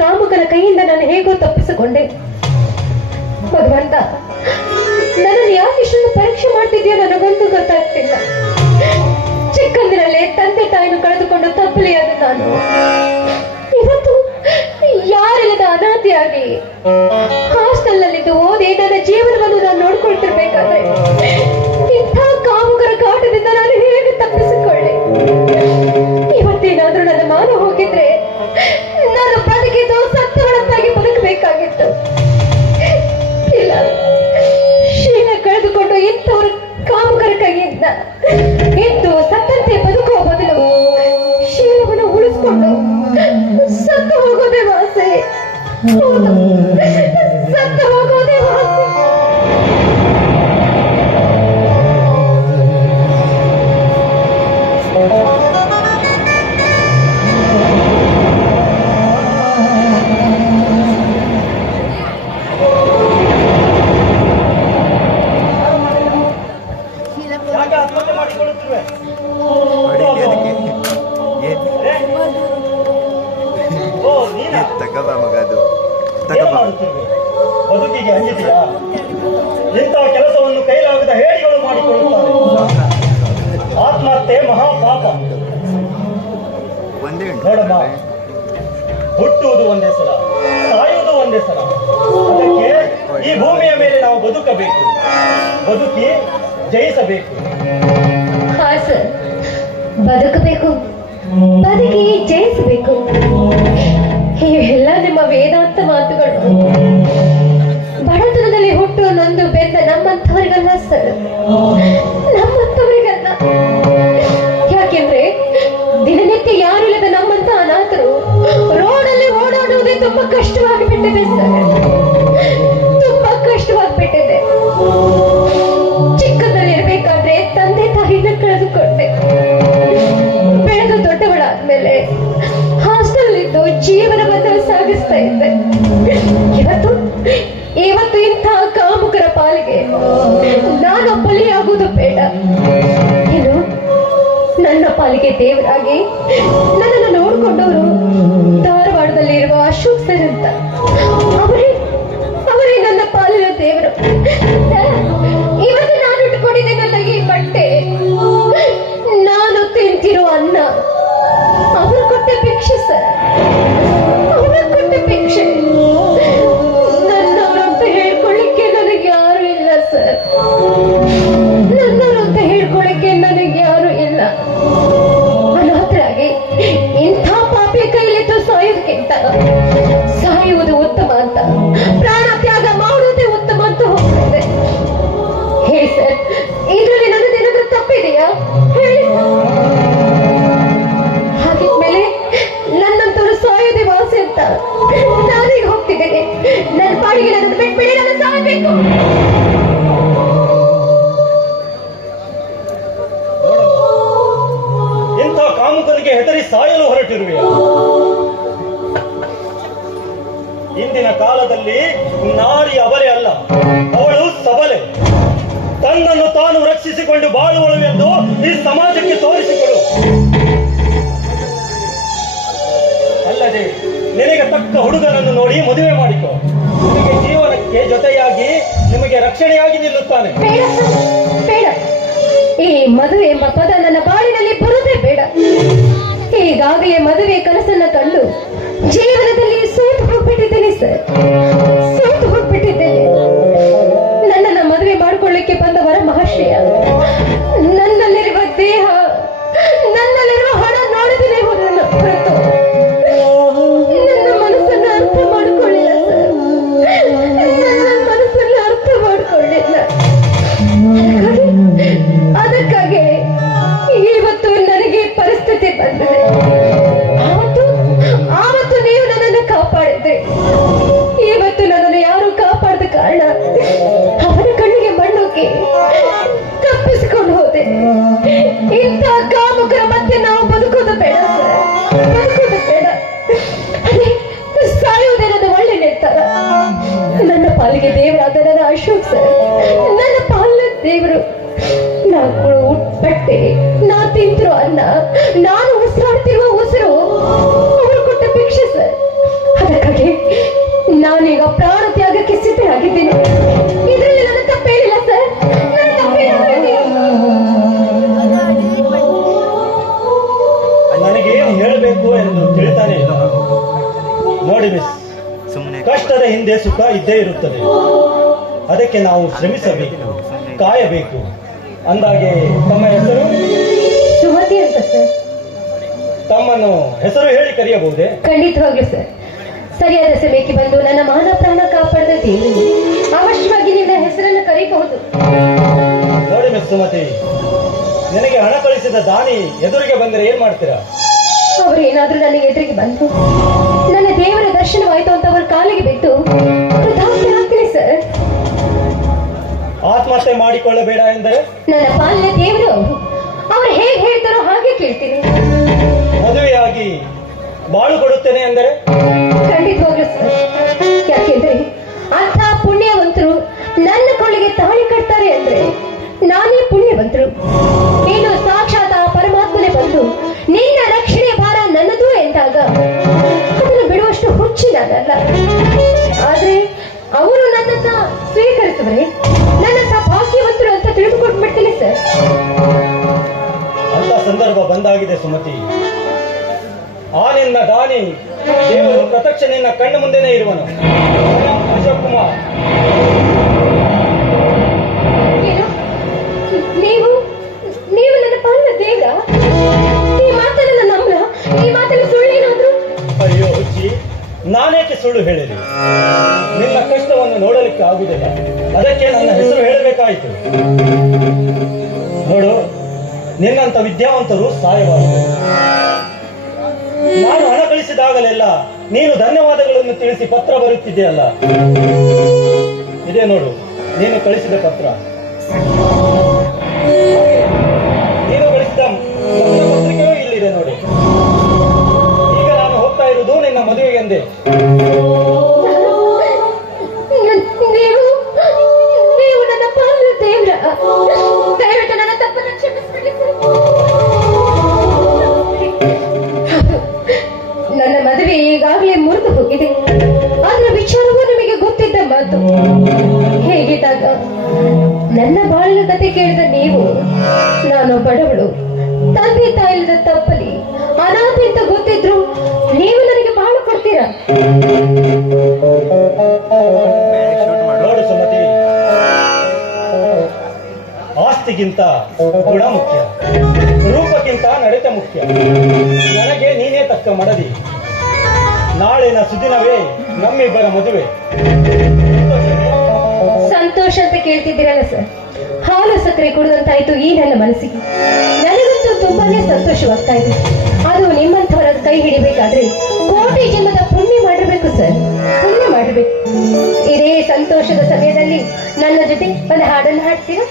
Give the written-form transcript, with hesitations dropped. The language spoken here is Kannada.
ಕಾಮುಕನ ಕೈಯಿಂದ ನಾನು ಹೇಗೋ ತಪ್ಪಿಸಿಕೊಂಡೆ. ಭಗವಂತ, ನನ್ನನ್ನು ಯಾಕೆ ಇಷ್ಟೊಂದು ಪರೀಕ್ಷೆ ಮಾಡ್ತಿದ್ಯೋ ನನಗಂತೂ ಗೊತ್ತಾಗ್ತಿಲ್ಲ. ಚಿಕ್ಕಂದಿನಲ್ಲೇ ತಂದೆ ತಾಯಿನ ಕಳೆದುಕೊಂಡು ತಪ್ಪಲೆಯಾದ ನಾನು ಇವತ್ತು ಯಾರಿಲ್ಲದ ಅನಾಥಿಯಾಗಿ ಹಾಸ್ಟೆಲ್ ನಲ್ಲಿದ್ದು ಓದಿ ನನ್ನ ಜೀವನವನ್ನು ನಾನು ನೋಡ್ಕೊಳ್ತಿರ್ಬೇಕಾದ್ರೆ ಇಂಥ ಕಾಮುಕರ ಕಾಟದಿಂದ ನಾನು ಹೇಗೆ ತಪ್ಪಿಸಿಕೊಳ್ಳೆ? ಇವತ್ತೇನಾದ್ರೂ ನನ್ನ ಮಾನ ಹೋಗಿದ್ರೆ ನಾನು ಬದುಕಿದ್ದು ಸತ್ತವಳಂತಾಗಿ ಬದುಕಬೇಕಾಗಿತ್ತು. ಇಲ್ಲ, ಶೀಲ ಕಳೆದುಕೊಂಡು ಇಂಥವ್ರ ಕಾಮುಕರ ಕೈಯಿಂದ ಎದ್ದು ಸತ್ತಂತೆ ಬದುಕುವ ಬದಲು ಶೀಲವನ್ನು ಉಳಿಸ್ಕೊಂಡು ಸತ್ತು ಹೋಗೋದೇ ವಾಸೆ. ಸತ್ತು ಹೋಗೋದೇ ವಾಸೆ. ಬದುಕಿಗೆ ಅಂಜಿದೆಯಾ? ಇಂತಹ ಕೆಲಸವನ್ನು ಕೈಲಾಗದ ಹೇಡಿಗಳು ಮಾಡಿಕೊಳ್ಳುತ್ತಾರೆ. ಆತ್ಮಹತ್ಯೆ ಮಹಾಪಾಪ. ನೋಡಮ್ಮ, ಹುಟ್ಟುವುದು ಒಂದೇ ಸಲ, ಸಾಯುವುದು ಒಂದೇ ಸಲ. ಅದಕ್ಕೆ ಈ ಭೂಮಿಯ ಮೇಲೆ ನಾವು ಬದುಕಬೇಕು, ಬದುಕಿ ಜಯಿಸಬೇಕು. ಹಾ ಸರ್, ಬದುಕಬೇಕು, ಬದುಕಿ ಜಯಿಸಬೇಕು. ಇವೆಲ್ಲ ನಿಮ್ಮ ವೇದಾಂತ ಮಾತುಗಳು. ಬಡತನದಲ್ಲಿ ಹುಟ್ಟು ನೊಂದು ಬೆಂದ ನಮ್ಮಂಥವರಿಗಲ್ಲ ಸರ್, ನಮ್ಮಂಥವರಿಗಲ್ಲ. ಯಾಕೆಂದ್ರೆ ದಿನನಿತ್ಯ ಯಾರಿಲ್ಲದ ನಮ್ಮಂತ ಅನಾಥರು ರೋಡಲ್ಲಿ ಓಡಾಡುವುದೇ ತುಂಬಾ ಕಷ್ಟವಾಗಿ ಬಿಟ್ಟಿದೆ ಸರ್, ತುಂಬಾ ಕಷ್ಟವಾಗಿಬಿಟ್ಟಿದೆ. ಚಿಕ್ಕದಲ್ಲಿರ್ಬೇಕಾದ್ರೆ ತಂದೆ ತಾಯಿನ ಕಳೆದುಕೊಂಡೆ. ಬೆಳೆದು ದೊಡ್ಡವಳಾದ್ಮೇಲೆ ಹಾಸ್ಟೆಲ್ ಇದ್ದು ಜೀವನವನ್ನು ಸಾಗಿಸ್ತಾ ಇದ್ದೆ. ಇವತ್ತು ಇಂಥ ಕಾಮುಕರ ಪಾಲಿಗೆ ನಾನು ಬಲಿಯಾಗುವುದು ಬೇಡ. ಏನು, ನನ್ನ ಪಾಲಿಗೆ ದೇವರಾಗಿ ನನ್ನನ್ನು ನೋಡ್ಕೊಂಡವರು ಧಾರವಾಡದಲ್ಲಿ ಇರುವ ಅಶೋಕ್ ಸರ್ ಅಂತ, ಅವರೇ ನನ್ನ ಪಾಲಿನ ದೇವರು. ಇವತ್ತು ನಾನು ಇಟ್ಕೊಂಡಿದ್ದೇನಲ್ಲ ಈ ಬಟ್ಟೆ, ನಾನು ತಿಂತಿರೋ ಅನ್ನ ಅವರು ಕೊಟ್ಟ ಭಿಕ್ಷೆ ಸರ್, ಅವರು ಕೊಟ್ಟ ಭಿಕ್ಷೆ. ನನ್ನವರು ಅಂತ ಹೇಳ್ಕೊಳ್ಳಿಕ್ಕೆ ನನಗೆ ಯಾರು ಇಲ್ಲ ಸರ್, ನನ್ನವರು ಅಂತ ಹೇಳ್ಕೊಳ್ಳಿಕ್ಕೆ ನನಗೆ ಯಾರು ಇಲ್ಲ. ಅನಾಥರಾಗಿ ಇಂಥ ಪಾಪಿಯ ಕೈಲಿದ್ದು ಸಾಯೋದಕ್ಕಿಂತ ಸಾಯುವುದು ಉತ್ತಮ ಅಂತ, ಪ್ರಾಣ ತ್ಯಾಗ ಮಾಡುವುದೇ ಉತ್ತಮ ಅಂತ ಹೋಗ್ತದೆ. ಹೇಳಿ ಸರ್, ಇದರಲ್ಲಿ ನನ್ನದೇನಾದ್ರೂ ತಪ್ಪಿದೆಯಾ ಹೇಳಿ. ಹಾಗಿದ್ಮೇಲೆ ನನ್ನಂತವರು ಸಾಯೋದೇ ವಾಸಿ ಅಂತ ನಾನೀಗ ಹೋಗ್ತಿದ್ದೇನೆ. ನನ್ನ ಪಾಡಿಗೆ ನನ್ನನ್ನು ಬಿಟ್ಬಿಡಿ, ನಾನು ಸಾಯಬೇಕು. ಇಂಥ ಕಾಮುಕರಿಗೆ ಹೆದರಿ ಸಾಯಲು ಹೊರಟಿರುವೆಯ? ಇಂದಿನ ಕಾಲದಲ್ಲಿ ನಾರಿ ಅಬಲೆ ಅಲ್ಲ, ಅವಳು ಸಬಲೆ. ತನ್ನನ್ನು ತಾನು ರಕ್ಷಿಸಿಕೊಂಡು ಬಾಳುವಳು ಎಂದು ಈ ಸಮಾಜಕ್ಕೆ ತೋರಿಸಿಕೊಡು. ಅಲ್ಲದೆ ನಿನಗೆ ತಕ್ಕ ಹುಡುಗನನ್ನು ನೋಡಿ ಮದುವೆ ಮಾಡಿಕೊ. ನಿಮಗೆ ಜೀವನಕ್ಕೆ ಜೊತೆಯಾಗಿ ನಿಮಗೆ ರಕ್ಷಣೆಯಾಗಿ ನಿಲ್ಲುತ್ತಾನೆ. ಬೇಡ, ಈ ಮದುವೆ ಎಂಬ ಪದ ನನ್ನ ಬಾಳಿನಲ್ಲಿ ಬರುವುದೇ ಬೇಡ. ಈಗಾಗಲೇ ಮದುವೆ ಕನಸನ್ನ ಕಂಡು ಜೀವನದಲ್ಲಿ ಸೋತು ಹೋಗ್ಬಿಟ್ಟಿದ್ದೇನೆ ಸರ್, ಸೋತು ಹೋಗ್ಬಿಟ್ಟಿದ್ದೇನೆ. ನನ್ನನ್ನ ಮದುವೆ ಮಾಡಿಕೊಳ್ಳಿಕ್ಕೆ ಬಂದವರ ಮಹಾಶ್ರಯ ನನ್ನಲ್ಲಿರುವ ದೇಹ, ನನ್ನಲ್ಲಿರುವ ಹಣ ನೋಡಿದರೆ ಹೊರತು ನನ್ನ ಮನಸ್ಸನ್ನು ಅರ್ಥ ಮಾಡಿಕೊಳ್ಳಿಲ್ಲ ಸರ್, ನನ್ನ ಮನಸ್ಸನ್ನು ಅರ್ಥ ಮಾಡಿಕೊಳ್ಳಿಲ್ಲ. ಅದಕ್ಕಾಗಿ ಇವತ್ತು ನನಗೆ ಪರಿಸ್ಥಿತಿ ಬಂದಿದೆ. ಆವತ್ತು ನೀವು ನನ್ನನ್ನು ಕಾಪಾಡಿದ್ರಿ, ಇವತ್ತು ನನ್ನನ್ನು ಯಾರು ಕಾಪಾಡದ ಕಾರಣ ಅವನ ಕಣ್ಣಿಗೆ ಮಣ್ಣುಕ್ಕೆ ತಪ್ಪಿಸಿಕೊಂಡು ಹೋದೆ. ಇಂಥ ಕಾಮುಕರ ಮತ್ತೆ ನಾವು ಬದುಕೋದು ಬೇಡ ಸರ್, ಬದುಕೋದು ಬೇಡ. ಅದೇ ಸಾಯುವುದೇ ನನ್ನ ಒಳ್ಳೆ ನಿರ್ಧಾರ. ನನ್ನ ಪಾಲಿಗೆ ದೇವರಾದ ನನ್ನ ಅಶೋಕ್ ಸರ್ ನನ್ನ ಪಾಲಿನ ದೇವರು. ನಾವು ಬಟ್ಟೆ, ನಾ ತಿಂತಿರೋ ಅನ್ನ, ನಾನು ಉಸಿರಾಡ್ತಿರುವ ಉಸಿರು ಅವರು ಕೊಟ್ಟ ಭಿಕ್ಷೆ ಸರ್. ಅದಕ್ಕಾಗಿ ನೋಡಿ ಮಿಸ್, ಕಷ್ಟದ ಹಿಂದೆ ಸುಖ ಇದ್ದೇ ಇರುತ್ತದೆ. ಅದಕ್ಕೆ ನಾವು ಶ್ರಮಿಸಬೇಕು, ಕಾಯಬೇಕು. ಅಂದಾಗೆ ತಮ್ಮ ಹೆಸರು? ಸುಮತಿ ಅಂತ ಸರ್. ತಮ್ಮನ್ನು ಹೆಸರು ಹೇಳಿ ಕರೆಯಬಹುದೇ? ಖಂಡಿತವಾಗ್ಲು ಸರ್. ಸರಿಯಾದ ಸಮಯಕ್ಕೆ ಬಂದು ನನ್ನ ಮಾನ ಪ್ರಾಣ ಕಾಪಾಡಿದ ದೇವರು ಅವಶ್ಯವಾಗಿ ನಿನ್ನ ಹೆಸರನ್ನು ಕರೀಬಹುದು. ನೋಡಿ ಮಿಸ್ ಸುಮತಿ, ನಿನಗೆ ಹಣ ಕಳಿಸಿದ ದಾನಿ ಎದುರಿಗೆ ಬಂದರೆ ಏನ್ ಮಾಡ್ತೀರಾ? ಅವರು ಏನಾದ್ರೂ ನನಗೆ ಎದುರಿಗೆ ಬಂದು ನನ್ನ ದೇವರ ದರ್ಶನವಾಯ್ತು ಅಂತ ಅವ್ರ ಕಾಲಿಗೆ ಬಿಟ್ಟು ಕೃತಜ್ಞನಾಗ್ತೀನಿ ಸರ್. ಆತ್ಮಹತ್ಯೆ ಮಾಡಿಕೊಳ್ಳಬೇಡ ಎಂದರೆ? ನನ್ನ ಪಾಲನೆ ದೇವರು ಅವ್ರು ಹೇಗೆ ಹೇಳ್ತಾರೋ ಹಾಗೆ ಕೇಳ್ತೀನಿ. ಮದುವೆಯಾಗಿ ಬಾಳು ಕೊಡುತ್ತೇನೆ ಎಂದರೆ? ಖಂಡಿತವಾಗ್ಲು ಸರ್. ಯಾಕೆಂದ್ರೆ ಅಂಥ ಪುಣ್ಯವಂತರು ನನ್ನ ಕೊಳ್ಳಿಗೆ ತಾಳಿ ಕಟ್ತಾರೆ ಅಂದ್ರೆ ನಾನೇ ಪುಣ್ಯವಂತರು. ನೀನು ಸಾಕ್ಷಾತ್ ಆ ಪರಮಾತ್ಮನೆ ಬಂದು ನಿನ್ನ ರಕ್ಷಣೆ ಭಾರ ನನ್ನದು ಎಂದಾಗ ಅದನ್ನು ಬಿಡುವಷ್ಟು ಹುಚ್ಚಿ ನಾನಲ್ಲ. ಆದ್ರೆ ಅವರು ನನ್ನನ್ನ ಸ್ವೀಕರಿಸಿದ್ರೆ ನನ್ನಂತ ಭಾಗ್ಯವಂತರು ಅಂತ ತಿಳಿದುಕೊಂಡು ಬಿಡ್ತೀನಿ ಸರ್. ಅಂತ ಸಂದರ್ಭ ಬಂದಾಗಿದೆ ಸುಮತಿ. ಆ ನಿನ್ನ ದಾನಿ ದೇವರು ಪ್ರತ್ಯಕ್ಷ ನಿನ್ನ ಕಣ್ಣು ಮುಂದೆನೇ ಇರುವನು. ಅಶೋಕ್ ಕುಮಾರ್. ಏನು? ನೀವು ನೀವು ನನ್ನ ಪಾಲಿನ ದೇವ್ರ? ಈ ಮಾತನ್ನ ನಂಬಲ? ಈ ಮಾತನ್ನ ಸುಳ್ಳೇನಾದ್ರು? ಅಯ್ಯೋ ಹುಚ್ಚಿ, ನಾನೇಕೆ ಸುಳ್ಳು ಹೇಳಿದೆ? ನಿನ್ನ ಕಷ್ಟವನ್ನು ನೋಡಲಿಕ್ಕೆ ಆಗುವುದಿಲ್ಲ, ಅದಕ್ಕೆ ನನ್ನ ಹೆಸರು ಹೇಳಬೇಕಾಯಿತು. ನೋಡು, ನಿನ್ನಂತ ವಿದ್ಯಾವಂತರು ಸಾಯಬಾರದು. ನಾನು ಹಣ ಕಳಿಸಿದಾಗಲೆಲ್ಲ ನೀನು ಧನ್ಯವಾದಗಳನ್ನು ತಿಳಿಸಿ ಪತ್ರ ಬರುತ್ತಿದೆಯಲ್ಲ, ಇದೇ ನೋಡು ನೀನು ಕಳಿಸಿದ ಪತ್ರ. ನೀನು ಕಳಿಸಿದ ಪತ್ರಿಕೆಯೂ ಇಲ್ಲಿದೆ ನೋಡಿ. ಈಗ ನಾನು ಹೋಗ್ತಾ ಇರುವುದು ನಿನ್ನ ಮದುವೆಗೆಂದೇ. ನೀವು ನನ್ನ ಪಾಲಿನ ದೇವ್ರ. ದಯವಿಟ್ಟು ನನ್ನ ತಪ್ಪನ್ನು ಕ್ಷಮಿಸಿಬಿಡಿ ಸರ್. ನನ್ನ ಮದುವೆ ಈಗಾಗಲೇ ಮುರಿದು ಹೋಗಿದೆ. ಆದ್ರೆ ವಿಚಾರವೂ ನಿಮಗೆ ಗೊತ್ತಿದ್ದ ಮಾತು. ಹೇಗಿದ್ದಾಗ ನನ್ನ ಬಾಳಿನ ಕತೆ ಕೇಳಿದ ನೀವು, ನಾನು ಬಡವಳು, ತಂದೆ ತಾಯಿಲ್ಲದ ತಪ್ಪಲಿ ಅನಾಥ ಅಂತ ಗೊತ್ತಿದ್ರು ನೀವು ನನಗೆ ಬಾಳು ಕೊಡ್ತೀರಾ? ನೋಡು ಸುಮತಿ, ಆಸ್ತಿಗಿಂತ ಗುಣ ಮುಖ್ಯ, ರೂಪಕ್ಕಿಂತ ನಡತೆ ಮುಖ್ಯ. ನನಗೆ ನೀನೇ ತಕ್ಕ ಮಡದಿ. ನಾಳಿನ ಸುದಿನವೇ ನಮ್ಮಿಬ್ಬರ ಮದುವೆ. ಸಂತೋಷ ಅಂತ ಕೇಳ್ತಿದ್ದೀರಲ್ಲ ಸರ್. ಹಾಲು ಸಕ್ಕರೆ ಕುಡಿದಂತಾಯ್ತು ಈ ನನ್ನ ಮನಸ್ಸಿಗೆ. ನನಗಂತೂ ತುಂಬಾನೇ ಸಂತೋಷವಾಗ್ತಾ ಇದೆ. ಅದು ನಿಮ್ಮಂಥವರ ಕೈ ಹಿಡಿಬೇಕಾದ್ರೆ ಕೋಟಿ ಜನ್ಮದ ಪುಣ್ಯ ಮಾಡಿರ್ಬೇಕು ಸರ್, ಪುಣ್ಯ ಮಾಡಿರ್ಬೇಕು. ಇದೇ ಸಂತೋಷದ ಸಮಯದಲ್ಲಿ ನನ್ನ ಜೊತೆ ಒಂದು ಹಾಡನ್ನು ಹಾಡ್ತೀರಾ?